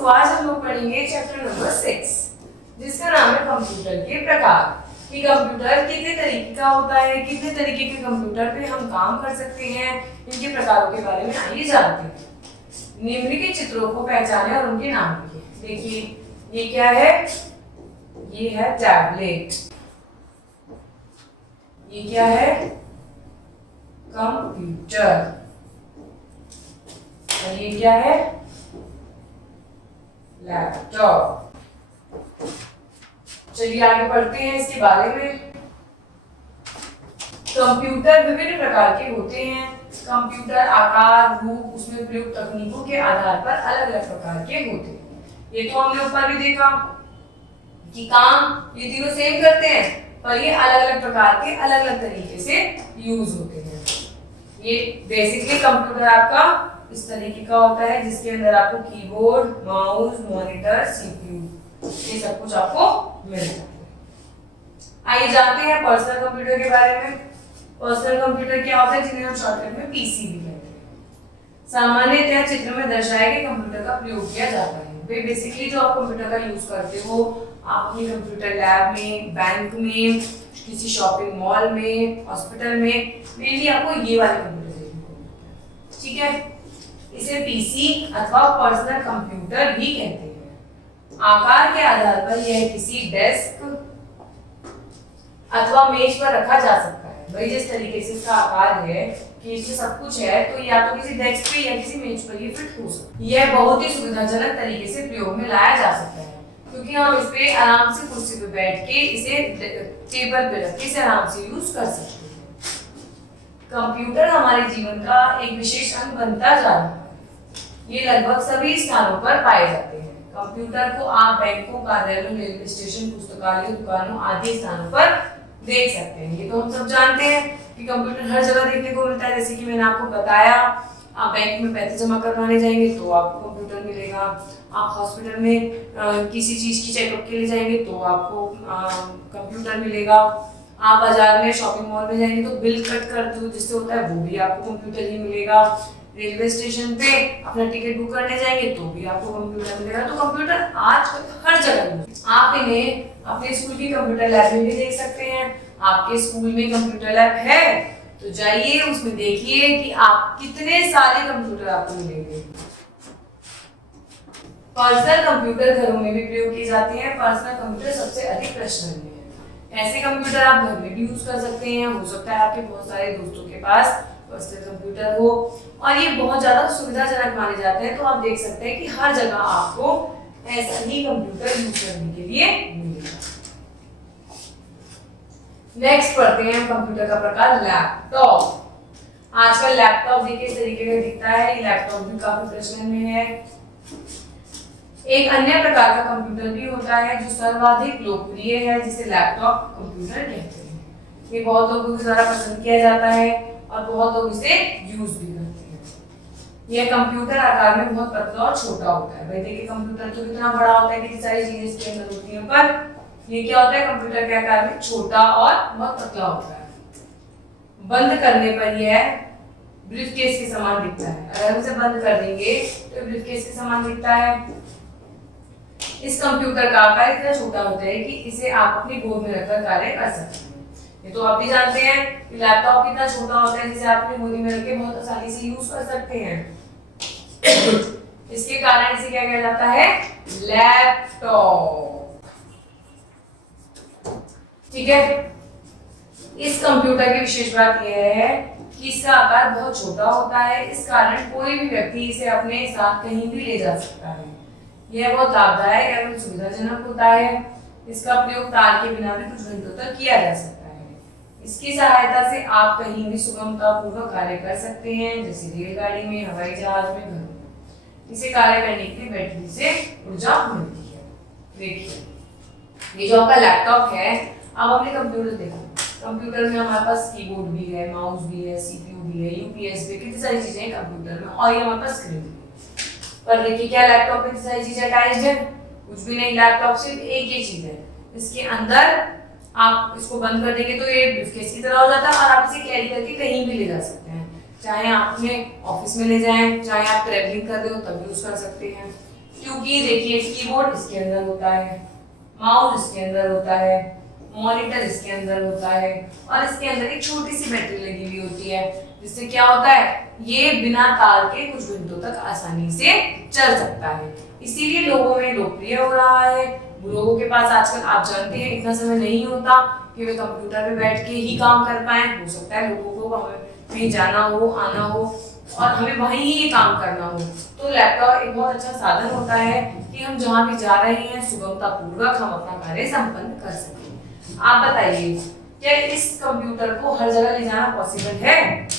तो आज हम लोग पढ़ेंगे चैप्टर नंबर 6 जिसका नाम है कंप्यूटर के प्रकार। कि कंप्यूटर कितने तरीके का होता है, कितने तरीके के कंप्यूटर पे हम काम कर सकते हैं, इनके प्रकारों के बारे में आइए जानते हैं। निम्नलिखित चित्रों को पहचानें और उनके नाम लिखें। देखिए ये क्या है, ये है टैबलेट। ये क्या है, कंप्यूटर। और ये क्या है, लैपटॉप। चलिए आगे बढ़ते हैं इसके बारे में। कंप्यूटर विभिन्न प्रकार के होते हैं। कंप्यूटर आकार, रूप, उसमें प्रयुक्त तकनीकों के आधार पर अलग अलग प्रकार के होते हैं। ये तो हमने ऊपर भी देखा कि काम ये तीनों सेम करते हैं, पर ये अलग अलग प्रकार के अलग अलग तरीके से यूज होते हैं। ये बेसिकली कंप्यूटर आपका इस तरीके का होता है जिसके अंदर आपको कीबोर्ड, माउस, मॉनिटर, सीपीयू ये सब कुछ आपको मिल जाता है। आइए जानते हैं पर्सनल कंप्यूटर के बारे में। पर्सनल कंप्यूटर क्या होता है, जिन्हें हम शॉर्टकट में पीसी भी कहते हैं। सामान्यतः चित्र में दर्शाए गए कंप्यूटर का प्रयोग किया जाता है। वे बेसिकली जो आप कंप्यूटर का यूज करते हो, आप अपनी कंप्यूटर लैब में, बैंक में, किसी शॉपिंग मॉल में, हॉस्पिटल में, मेनली आपको ये वाले कंप्यूटर देखने को मिलते हैं। ठीक है, इसे पीसी अथवा पर्सनल कंप्यूटर भी कहते हैं। आकार के आधार पर यह किसी डेस्क अथवा मेज पर रखा जा सकता है। भाई जिस तरीके से इसका आकार है कि इसमें सब कुछ है, तो या तो किसी डेस्क पे या किसी मेज पर ये फिट हो सकता है। यह बहुत ही सुविधाजनक तरीके से प्रयोग में लाया जा सकता है, क्योंकि हम इस पे आराम से कुर्सी पे बैठ के इसे टेबल पे रख के इसे आराम से यूज कर सकते हैं। कंप्यूटर हमारे जीवन का एक विशेष अंग बनता जा रहा है। ये लगभग सभी स्थानों पर पाए जाते हैं। कंप्यूटर को आप बैंकों, कार्यालयों, रेलवे स्टेशन, पुस्तकालयों, दुकानों आदि स्थानों पर देख सकते हैं। ये तो हम सब जानते हैं कि कंप्यूटर हर जगह देखने को मिलता है। जैसे कि मैंने आपको बताया, आप बैंक में पैसे जमा करवाने जाएंगे तो आपको कंप्यूटर मिलेगा। आप हॉस्पिटल में किसी चीज की चेकअप के लिए जाएंगे तो आपको कंप्यूटर मिलेगा। आप बाजार में, शॉपिंग मॉल में जाएंगे तो बिल कट कर दो जिससे होता है वो भी आपको कंप्यूटर ही मिलेगा। रेलवे स्टेशन पे अपना टिकट बुक करने जाएंगे तो भी आपको कंप्यूटर मिलेगा। तो कंप्यूटर आज हर जगह। आप इन्हें अपने स्कूल की कंप्यूटर लैब में भी देख सकते हैं। आपके स्कूल में कंप्यूटर लैब है तो जाइए उसमें देखिए कि आप कितने सारे कंप्यूटर आपको मिलेंगे। पर्सनल कंप्यूटर घरों में भी प्रयोग किए जाते हैं। पर्सनल कंप्यूटर सबसे अधिक प्रचलन में है। ऐसे कंप्यूटर आप घर में भी यूज कर सकते हैं। हो सकता है आपके बहुत सारे दोस्तों के पास पर्सनल कंप्यूटर हो और ये बहुत ज्यादा सुविधाजनक माने जाते हैं। तो आप देख सकते हैं कि हर जगह आपको ऐसा ही कंप्यूटर यूज करने के लिए मिलेगा। नेक्स्ट पढ़ते हैं कंप्यूटर का प्रकार, लैपटॉप। आजकल लैपटॉप देखिए इस तरीके का दिखता है। ये लैपटॉप भी काफी प्रचलन में है। एक अन्य प्रकार का कंप्यूटर भी होता है जो सर्वाधिक लोकप्रिय है, जिसे लैपटॉप कंप्यूटर कहते हैं। ये बहुत लोगों के द्वारा पसंद किया जाता है और बहुत लोग इसे यूज भी करते हैं। यह कंप्यूटर आकार में बहुत पतला और छोटा होता है। भाई देखिए कंप्यूटर तो कितना बड़ा होता है, कितनी सारी चीजें इसके अंदर होती हैं, पर ये क्या होता है, कंप्यूटर के आकार में छोटा और बहुत पतला होता है। बंद करने पर यह ब्रीफकेस के समान दिखता है। अगर हम इसे बंद कर देंगे तो ब्रीफकेस के समान दिखता है। इस कंप्यूटर का आकार इतना छोटा होता है कि इसे आप अपनी गोद में रखकर कार्य कर सकते हैं। ये तो आप भी जानते हैं कि लैपटॉप कितना छोटा होता है जिसे आप अपनी गोदी में रख के बहुत आसानी से यूज कर सकते हैं। इसके कारण इसे क्या कहा जाता है, लैपटॉप। ठीक है, इस कंप्यूटर की विशेष बात यह है कि इसका आकार बहुत छोटा होता है। इस कारण कोई भी व्यक्ति इसे अपने साथ कहीं भी ले जा सकता है। यह बहुत लाभदायक एवं सुविधाजनक होता है। इसका प्रयोग तार के बिना भी कुछ घंटों तक किया जा सकता है। इसकी सहायता से आप कहीं भी सुगमतापूर्वक कार्य कर सकते हैं, जैसे रेलगाड़ी में, हवाई जहाज में, घर में। इसे कार्य करने के लिए बैटरी से ऊर्जा मिलती है। देखिए ये जो आपका लैपटॉप है, आप अपने कंप्यूटर देखो, कंप्यूटर में हमारे पास कीबोर्ड भी है, माउस भी है, सीपीयू भी है, यूपीएस भी, कितनी सारी चीजें हैं कंप्यूटर में, और ये हमारे पास स्क्रीन भी है। पर देखिए क्या लैपटॉप में सारी चीजें अटैच्ड है, कुछ भी नहीं। लैपटॉप सिर्फ एक ही चीज है, इसके अंदर आप इसको बंद कर देंगे तो ये ब्रीफकेस की तरह हो जाता है और आप इसे कैरी करके कहीं भी ले जा सकते हैं। चाहे आप अपने ऑफिस में ले जाएं, चाहे आप ट्रैवलिंग कर रहे हो तब यूज कर सकते हैं। क्योंकि देखिए कीबोर्ड इसके अंदर होता है, माउस इसके अंदर होता है, मॉनिटर इसके अंदर होता है और इसके अंदर एक छोटी सी बैटरी लगी हुई होती है, जिससे क्या होता है ये बिना तार के कुछ घंटों तक आसानी से चल सकता है। इसीलिए लोगों में लोकप्रिय हो रहा है। लोगों के पास आजकल आप जानते हैं इतना समय नहीं होता कि वे कंप्यूटर पे बैठ के ही काम कर पाए। हो सकता है लोगों को हमें कहीं जाना हो, आना हो और हमें वहीं ही ये काम करना हो, तो लैपटॉप एक बहुत अच्छा साधन होता है कि हम जहाँ भी जा रहे हैं सुगमता पूर्वक हम अपना कार्य संपन्न कर सकें। आप बताइए क्या इस कंप्यूटर को हर जगह ले जाना पॉसिबल है?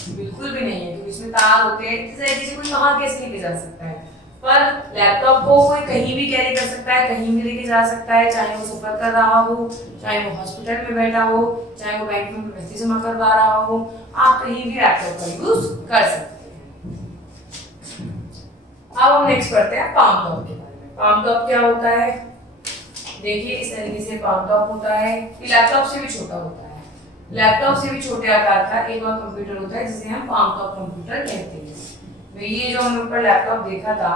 बिल्कुल भी नहीं है, क्योंकि इसमें तार होते हैं, इस तरह की कोई कहाँ कैसे लेके जा सकता है। पर लैपटॉप को कोई कहीं भी कैरी कर सकता है, कहीं भी लेके जा सकता है, चाहे वो सफर कर रहा हो, चाहे वो हॉस्पिटल में बैठा हो, चाहे वो बैंक में पैसे जमा करवा रहा हो, आप कहीं भी लैपटॉप का यूज कर सकते हैं। अब हम नेक्स्ट पढ़ते हैं पाम टॉप के बारे में। पाम टॉप क्या होता है? देखिए इस तरीके से पाम टॉप होता है, ये लैपटॉप से भी छोटा होता है। लैपटॉप से भी छोटे आकार का एक और कंप्यूटर होता है जिसे हम पाम टॉप कंप्यूटर कहते हैं। ये जो हमने ऊपर लैपटॉप देखा था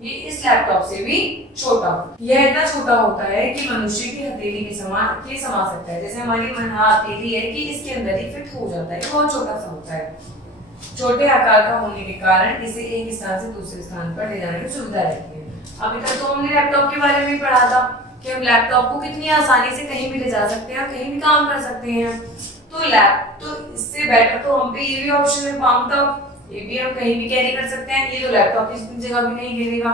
ये इस लैपटॉप से भी छोटा होता है। यह इतना छोटा होता है कि मनुष्य की हथेली के समान ये समा सकता है। जैसे हमारी हथेली है कि इसके अंदर ही फिट हो जाता है, बहुत छोटा सा होता है। छोटे आकार का होने के कारण इसे एक स्थान से दूसरे स्थान पर ले जाने में सुविधा रहती है। अभी तक तो हमने लैपटॉप के बारे में पढ़ा था कि हम लैपटॉप को कितनी आसानी से कहीं भी ले जा सकते हैं, कहीं भी काम कर सकते हैं। तो इससे बेटर तो हम पे ये भी ऑप्शन है पाम टॉप, ये भी हम कहीं भी कैरी कर सकते हैं। ये जो लैपटॉप इतनी जगह भी नहीं घेरेगा।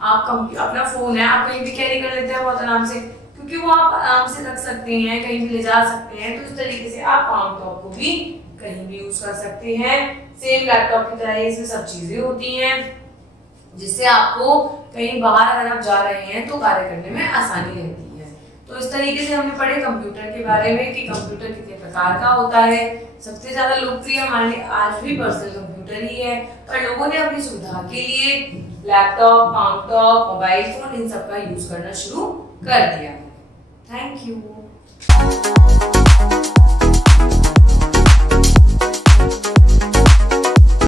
आप अपना फोन है आप कहीं भी कैरी कर लेते हैं बहुत आराम से, क्योंकि वो आप आराम से रख सकते हैं, कहीं भी ले जा सकते हैं। तो इस तरीके से आप पाम टॉप को भी कहीं भी यूज कर सकते हैं। सेम लैपटॉप की तरह इसमें सब चीजें होती हैं जिससे आपको कहीं बाहर अगर आप जा रहे हैं तो कार्य करने में आसानी रहती है। तो इस तरीके से हमने पढ़े कंप्यूटर के बारे में कि कंप्यूटर कितने प्रकार का होता है। सबसे ज्यादा लोकप्रिय हमारे लिए आज भी पर्सनल कंप्यूटर ही है, पर लोगों ने अपनी सुविधा के लिए laptop, palm top, mobile phone in सब का यूज करना शुरू कर दिया है। Thank you.